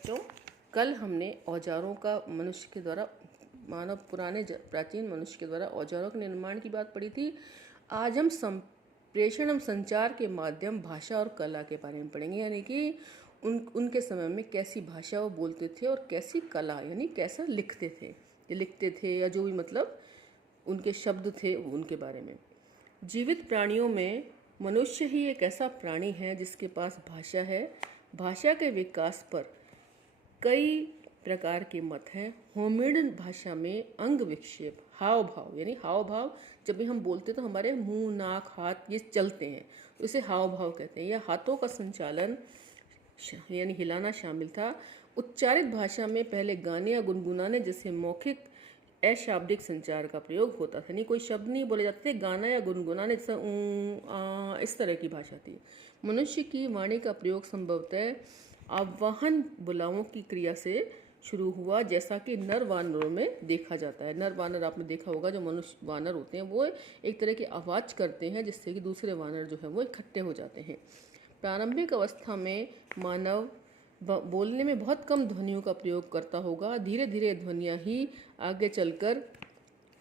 बच्चों, कल हमने औजारों का मनुष्य के द्वारा प्राचीन मनुष्य के द्वारा औजारों के निर्माण की बात पढ़ी थी। आज हम संप्रेषण एवं संचार के माध्यम भाषा और कला के बारे में पढ़ेंगे, यानी कि उनके समय में कैसी भाषा वो बोलते थे और कैसी कला यानी कैसा लिखते थे या जो भी मतलब उनके शब्द थे उनके बारे में। जीवित प्राणियों में मनुष्य ही एक ऐसा प्राणी है जिसके पास भाषा है। भाषा के विकास पर कई प्रकार के मत हैं। होमिनिड भाषा में अंग विक्षेप, हाव भाव यानी हाव भाव, जब भी हम बोलते तो हमारे मुंह, नाक, हाथ ये चलते हैं तो इसे हाव भाव कहते हैं। यह हाथों का संचालन यानी हिलाना शामिल था। उच्चारित भाषा में पहले गाने या गुनगुनाने जैसे मौखिक अशाब्दिक संचार का प्रयोग होता था, यानी कोई शब्द नहीं बोले जाते थे, गाना या गुनगुनाने जैसा इस तरह की भाषा थी। मनुष्य की वाणी का प्रयोग संभवतः आवाहन बुलावों की क्रिया से शुरू हुआ, जैसा कि नर वानरों में देखा जाता है। नर वानर आपने देखा होगा, जो मनुष्य वानर होते हैं वो एक तरह की आवाज़ करते हैं जिससे कि दूसरे वानर जो है वो इकट्ठे हो जाते हैं। प्रारंभिक अवस्था में मानव बोलने में बहुत कम ध्वनियों का प्रयोग करता होगा। धीरे धीरे ध्वनियाँ ही आगे चलकर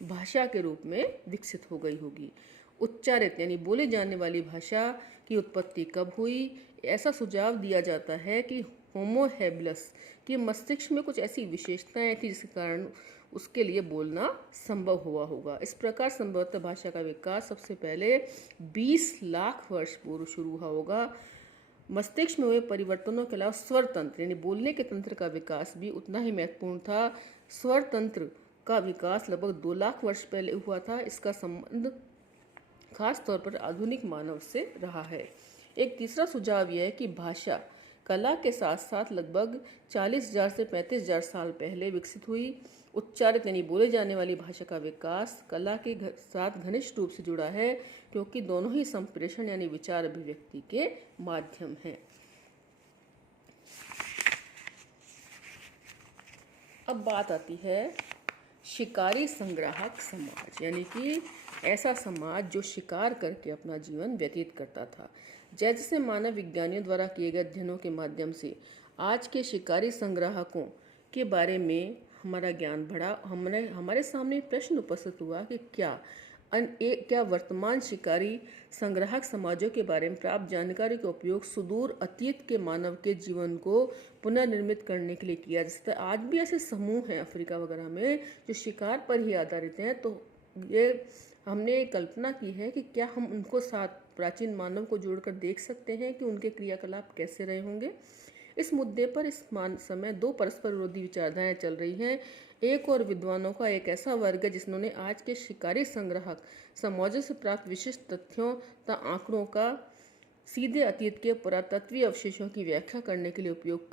भाषा के रूप में विकसित हो गई होगी। उच्चारित यानी बोले जाने वाली भाषा की उत्पत्ति कब हुई? ऐसा सुझाव दिया जाता है कि होमो हैबिलस के मस्तिष्क में कुछ ऐसी विशेषताएं थी जिसके कारण उसके लिए बोलना संभव हुआ होगा। इस प्रकार संभवतः भाषा का विकास सबसे पहले 20 लाख वर्ष पूर्व शुरू हुआ होगा। मस्तिष्क में हुए परिवर्तनों के अलावा स्वर तंत्र यानी बोलने के तंत्र का विकास भी उतना ही महत्वपूर्ण था। स्वर तंत्र का विकास लगभग 2 लाख वर्ष पहले हुआ था। इसका संबंध खास तौर पर आधुनिक मानव से रहा है। एक तीसरा सुझाव यह है कि भाषा कला के साथ साथ लगभग 40,000 से 35,000 साल पहले विकसित हुई। उच्चारित यानी बोले जाने वाली भाषा का विकास कला के साथ घनिष्ठ रूप से जुड़ा है, क्योंकि दोनों ही संप्रेषण यानी विचार अभिव्यक्ति के माध्यम हैं। अब बात आती है शिकारी संग्राहक समाज, यानी कि ऐसा समाज जो शिकार करके अपना जीवन व्यतीत करता था। जैसे मानव विज्ञानियों द्वारा किए गए अध्ययनों के माध्यम से आज के शिकारी संग्राहकों के बारे में हमारा ज्ञान बढ़ा। हमारे सामने प्रश्न उपस्थित हुआ कि क्या वर्तमान शिकारी संग्राहक समाजों के बारे में प्राप्त जानकारी का उपयोग सुदूर अतीत के मानव के जीवन को पुनर्निर्मित करने के लिए किया जा सकता है। आज भी ऐसे समूह हैं अफ्रीका वगैरह में जो शिकार पर ही आधारित हैं। तो ये हमने कल्पना की है कि क्या हम उनको साथ प्राचीन मानव को जोड़कर देख सकते हैं कि उनके क्रियाकलाप कैसे रहे होंगे। इस मुद्दे पर इस समय दो परस्पर विरोधी विचारधाराएं चल रही हैं। एक और विद्वानों का एक ऐसा वर्ग है जिन्होंने आज के शिकारी संग्राहक समाजों से प्राप्त विशिष्ट तथ्यों तथा आंकड़ों का सीधे अतीत के पुरातत्वीय अवशेषों की व्याख्या करने के लिए उपयोग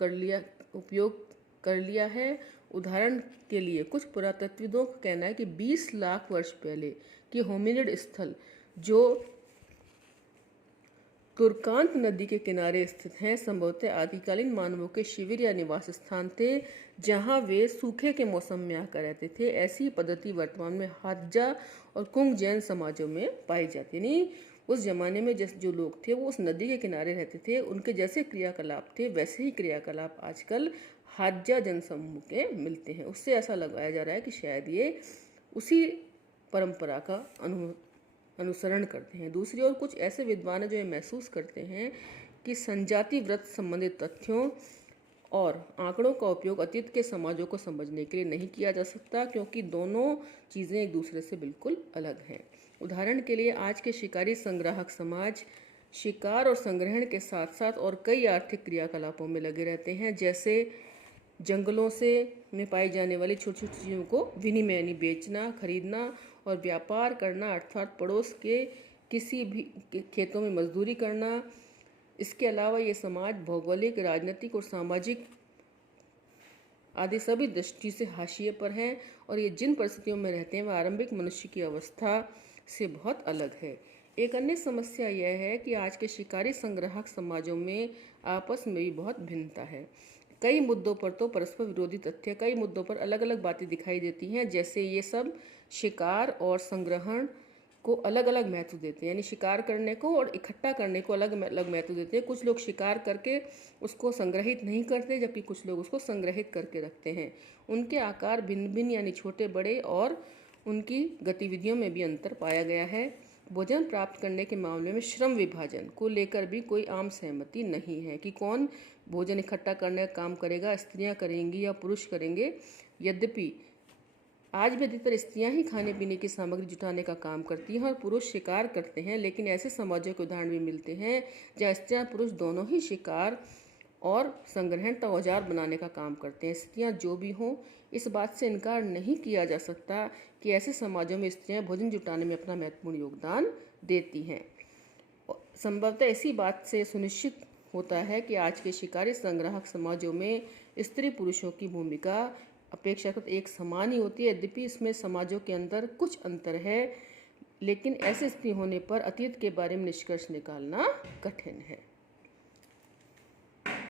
कर लिया है। उदाहरण के लिए कुछ पुरातत्वविदों का कहना है कि 20 लाख वर्ष पहले के होमिनिड स्थल जो तुर्कांत नदी के किनारे स्थित हैं संभवतः आदिकालीन मानवों के शिविर या निवास स्थान थे, जहां वे सूखे के मौसम में आकर रहते थे। ऐसी पद्धति वर्तमान में हाजा और कुंग जैन समाजों में पाई जाती है। उस जमाने में जो लोग थे वो उस नदी के किनारे रहते थे, उनके जैसे क्रियाकलाप थे वैसे ही क्रियाकलाप आजकल हाजा जनसमूह के मिलते हैं। उससे ऐसा लगाया जा रहा है कि शायद ये उसी परंपरा का अनुसरण करते हैं। दूसरी ओर कुछ ऐसे विद्वान हैं जो ये महसूस करते हैं कि संजाति व्रत संबंधित तथ्यों और आंकड़ों का उपयोग अतीत के समाजों को समझने के लिए नहीं किया जा सकता, क्योंकि दोनों चीज़ें एक दूसरे से बिल्कुल अलग हैं। उदाहरण के लिए आज के शिकारी संग्राहक समाज शिकार और संग्रहण के साथ साथ और कई आर्थिक क्रियाकलापों में लगे रहते हैं, जैसे जंगलों में पाई जाने वाली छोटी छोटी चीज़ों को विनिमय यानी बेचना, खरीदना और व्यापार करना, अर्थात पड़ोस के किसी भी खेतों में मजदूरी करना। इसके अलावा ये समाज भौगोलिक, राजनीतिक और सामाजिक आदि सभी दृष्टि से हाशिए पर हैं, और ये जिन परिस्थितियों में रहते हैं वह आरंभिक मनुष्य की अवस्था से बहुत अलग है। एक अन्य समस्या यह है कि आज के शिकारी संग्राहक समाजों में आपस में भी बहुत भिन्नता है। कई मुद्दों पर तो परस्पर विरोधी तथ्य, कई मुद्दों पर अलग अलग बातें दिखाई देती हैं, जैसे ये सब शिकार और संग्रहण को अलग अलग महत्व देते हैं, यानी शिकार करने को और इकट्ठा करने को अलग अलग महत्व देते हैं। कुछ लोग शिकार करके उसको संग्रहित नहीं करते, जबकि कुछ लोग उसको संग्रहित करके रखते हैं। उनके आकार भिन्न भिन्न यानी छोटे बड़े और उनकी गतिविधियों में भी अंतर पाया गया है। भोजन प्राप्त करने के मामले में श्रम विभाजन को लेकर भी कोई आम सहमति नहीं है कि कौन भोजन इकट्ठा करने का काम करेगा, स्त्रियां करेंगी या पुरुष करेंगे। यद्यपि आज भी अधिकतर स्त्रियां ही खाने पीने की सामग्री जुटाने का काम करती हैं और पुरुष शिकार करते हैं, लेकिन ऐसे समाजों के उदाहरण भी मिलते हैं जहाँ स्त्रियां पुरुष दोनों ही शिकार और संग्रहण तथा औजार बनाने का काम करते हैं। स्त्रियां जो भी हों, इस बात से इनकार नहीं किया जा सकता कि ऐसे समाजों में स्त्रियां भोजन जुटाने में अपना महत्वपूर्ण योगदान देती हैं। संभवतः इसी बात से सुनिश्चित होता है कि आज के शिकारी संग्राहक समाजों में स्त्री पुरुषों की भूमिका अपेक्षाकृत एक समान ही होती है। यद्यपि इसमें समाजों के अंदर कुछ अंतर है, लेकिन ऐसी स्थिति होने पर अतीत के बारे में निष्कर्ष निकालना कठिन है।